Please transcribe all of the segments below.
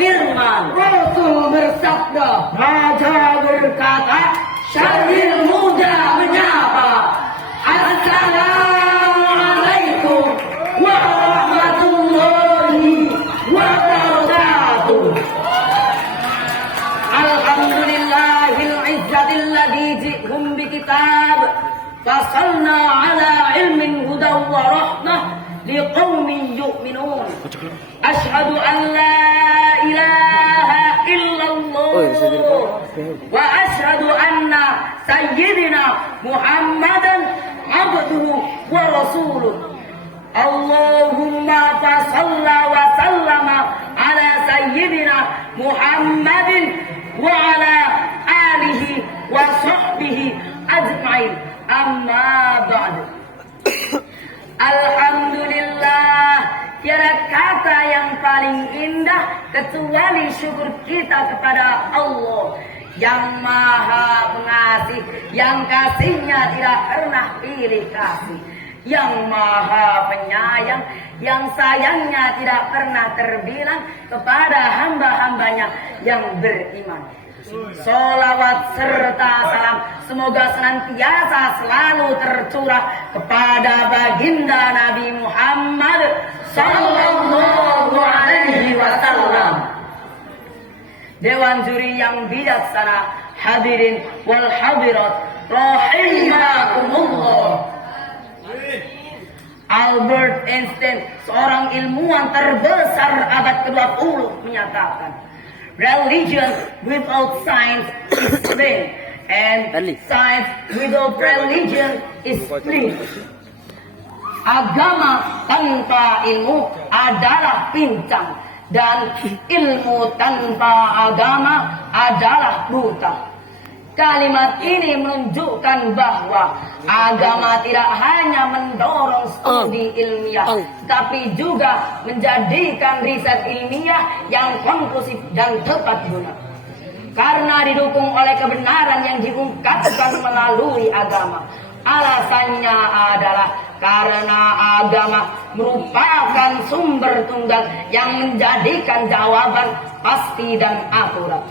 berfirman, Rasul bersabda, Raja berkata, Syaril muda menyapa, Assalamualaikum warahmatullahi wabarakatuh. Alhamdulillahil izzatil ladzi ji'hum bi kitab fasalna ala ilmin hudaw wa rahmah liqaumin yu'minun. Asyhadu an la ilaha illallah wa asyhadu anna sayyidina Muhammadan abduhu wa rasuluh. Allahumma fasalla wa sallama ala sayyidina Muhammadin wa ala alihi wa sahbihi ajma'in. Amma ba'd. Alhamdulillah, tiada kata yang paling indah kecuali syukur kita kepada Allah yang Maha Pengasih, yang kasihnya tidak pernah pilih kasih, yang Maha Penyayang, yang sayangnya tidak pernah terbilang kepada hamba-hambanya yang beriman. Sholawat serta salam semoga senantiasa selalu tercurah kepada baginda Nabi Muhammad sallallahu alaihi wasallam. Dewan juri yang bijaksana, hadirin wal hadirat rahimakumullah. Albert Einstein, seorang ilmuwan terbesar abad ke-20, menyatakan, religion without science is vain, and science without religion is blind. Agama tanpa ilmu adalah pincang, dan ilmu tanpa agama adalah buta. Kalimat ini menunjukkan bahwa agama tidak hanya mendorong studi ilmiah, tapi juga menjadikan riset ilmiah yang konklusif dan tepat guna. Karena didukung oleh kebenaran yang diungkapkan melalui agama. Alasannya adalah karena agama merupakan sumber tunggal yang menjadikan jawaban pasti dan akurat.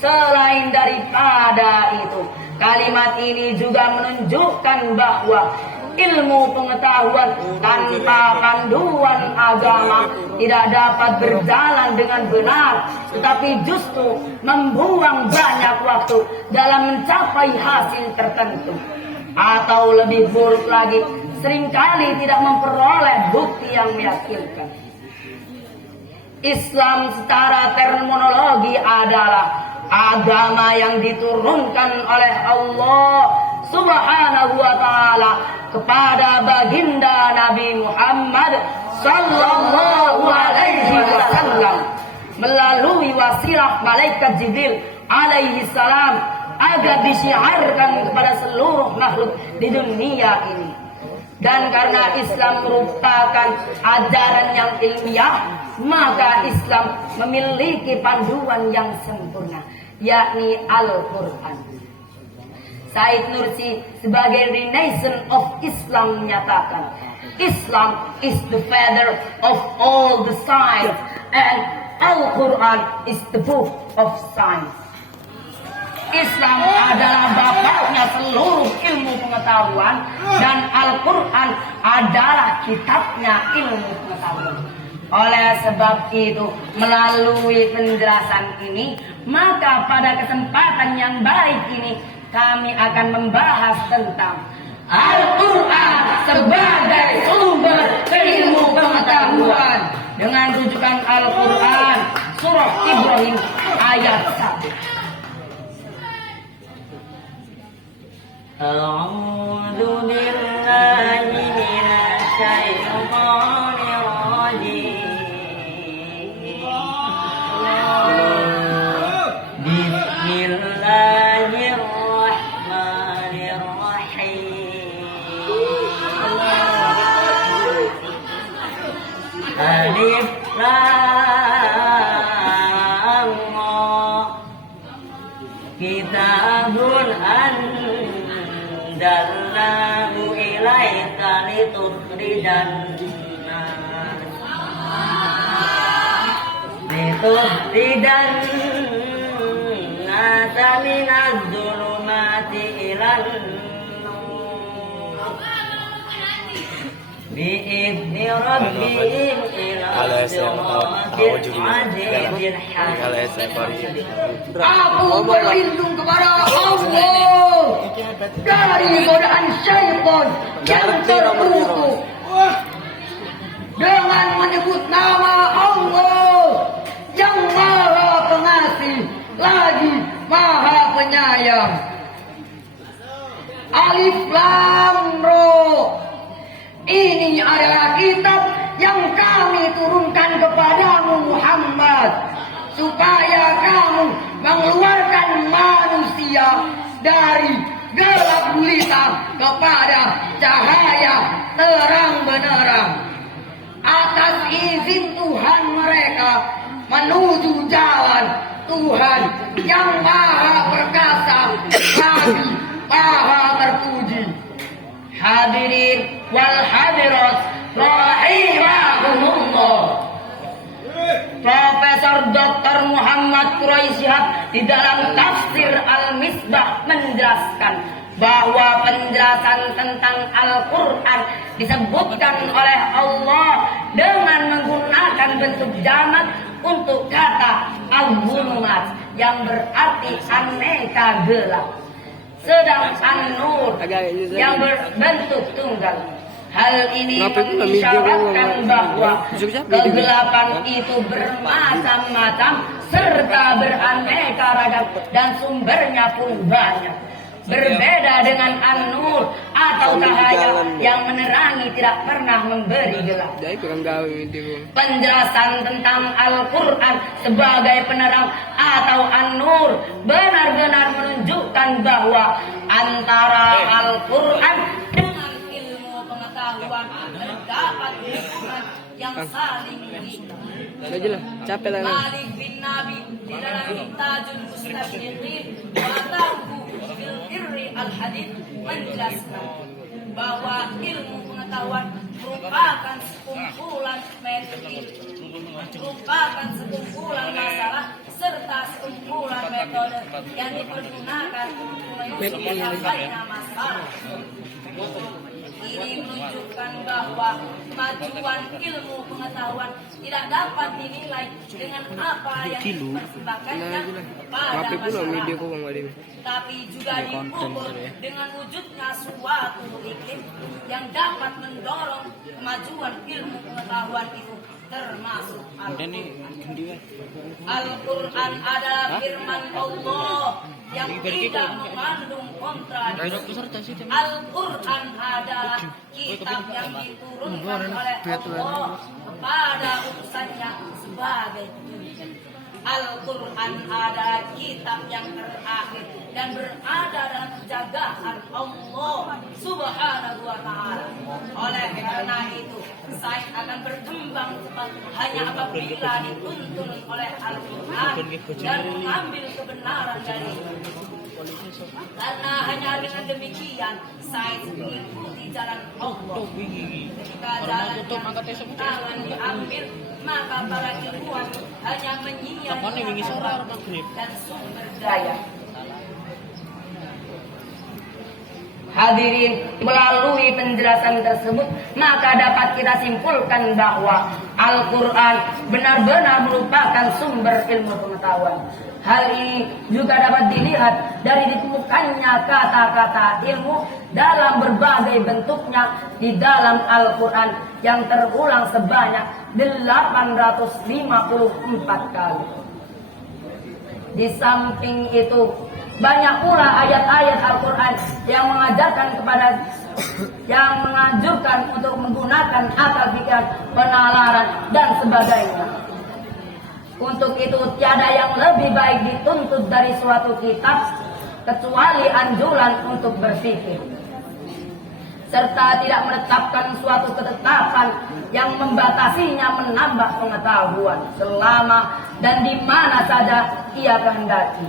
Selain daripada itu, kalimat ini juga menunjukkan bahwa ilmu pengetahuan tanpa panduan agama tidak dapat berjalan dengan benar, tetapi justru membuang banyak waktu dalam mencapai hasil tertentu. Atau lebih buruk lagi, seringkali tidak memperoleh bukti yang meyakinkan. Islam secara terminologi adalah agama yang diturunkan oleh Allah Subhanahu wa ta'ala kepada baginda Nabi Muhammad sallallahu alaihi wasallam melalui wasilah malaikat Jibril alaihi salam agar disiarkan kepada seluruh makhluk di dunia ini. Dan karena Islam merupakan ajaran yang ilmiah, maka Islam memiliki panduan yang sempurna, yakni Al-Quran. Said Nursi sebagai Renaissance of Islam menyatakan, Islam is the father of all the science and Al-Quran is the book of science. Islam adalah bapaknya seluruh ilmu pengetahuan dan Al-Quran adalah kitabnya ilmu pengetahuan. Oleh sebab itu, melalui penjelasan ini, maka pada kesempatan yang baik ini kami akan membahas tentang Al-Quran sebagai sumber ilmu pengetahuan dengan rujukan Al-Quran surah Ibrahim ayat 1. A'udzu billahi minasy syaithanir rajim. Bismillahirrahmanirrahim. Alif Lam Ra. Kitabun anzalnahu ilaika litukhrijan nas tuhridan nasa minaz zulumati ilan bi'izni rabbihim ila siratil azizil hamid. Aku berlindung kepada Allah dari godaan syaitan yang terkutuk dengan menyebut nama Allah yang Maha Pengasih lagi Maha Penyayang. Alif Lam Ra. Ini adalah kitab yang kami turunkan kepadamu Muhammad, supaya kamu mengeluarkan manusia dari gelap gulita kepada cahaya terang benderang atas izin Tuhan mereka menuju jalan Tuhan yang Maha Perkasa lagi Maha Terpuji. Hadirin wal hadirat rahimahumullah. Profesor Dr. Muhammad Quraisyhab di dalam tafsir Al-Misbah menjelaskan bahwa penjelasan tentang Al-Quran disebutkan oleh Allah dengan menggunakan bentuk jamak untuk kata al-zulumat yang berarti aneka gelap. Sedang An-Nur yang berbentuk tunggal. Hal ini mengisyaratkan bahwa kegelapan itu bermacam-macam serta beraneka ragam dan sumbernya pun banyak. Berbeda dengan An-Nur atau cahaya yang menerangi tidak pernah memberi gelap. Penjelasan tentang Al-Quran sebagai penerang atau An-Nur benar-benar menunjukkan bahwa antara Al-Quran dengan ilmu pengetahuan terdapat hubungan yang saling mengikat. Malik bin Nabi di dalam Tajul Mustashriqin wa Irri al-Hadid menjelaskan bahwa ilmu pengetahuan merupakan sekumpulan masalah serta sekumpulan metode yang dipergunakan untuk menyelesaikan masalah. Ini menunjukkan bahwa kemajuan ilmu pengetahuan tidak dapat dinilai dengan apa yang dipersembahkannya kepada masyarakat, tapi juga diukur dengan wujudnya suatu iklim yang dapat mendorong kemajuan ilmu pengetahuan itu, termasuk Al-Quran adalah firman Allah yang tidak mengandung kontradiksi. Al-Quran adalah kitab yang diturunkan oleh Allah kepada utusannya sebagai tuntunan. Al-Quran adalah kitab yang terakhir dan berada dalam penjagaan Allah Subhanahu wa Ta'ala. Oleh karena itu, saya akan berkembang cepat hanya apabila dituntun oleh Al-Quran dan mengambil kebenaran dari karena hanya dengan demikian saya mengikuti jalan Allah. Ketika jalan yang tangan diambil, maka para ilmuwan hanya menyia-nyiakan dan sumber daya. Hadirin, melalui penjelasan tersebut maka dapat kita simpulkan bahwa Al-Quran benar-benar merupakan sumber ilmu pengetahuan. Hal ini juga dapat dilihat dari ditemukannya kata-kata ilmu dalam berbagai bentuknya di dalam Al-Quran yang terulang sebanyak 854 kali. Di samping itu, banyak pula ayat-ayat Al-Quran yang menganjurkan untuk menggunakan akal pikiran, penalaran, dan sebagainya. Untuk itu tiada yang lebih baik dituntut dari suatu kitab kecuali anjuran untuk berpikir, serta tidak menetapkan suatu ketetapan yang membatasinya menambah pengetahuan selama dan di mana saja ia kehendaki.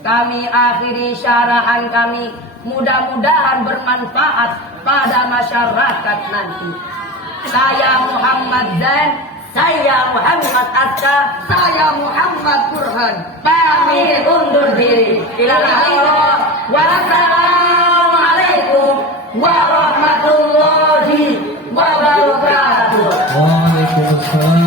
Kami akhiri syarahan kami, mudah-mudahan bermanfaat pada masyarakat nanti. Saya Muhammad Zain. Saya Muhammad Aska. Saya Muhammad Burhan. Kami undur diri. Wassalamualaikum warahmatullahi wabarakatuh. Waalaikumsalam.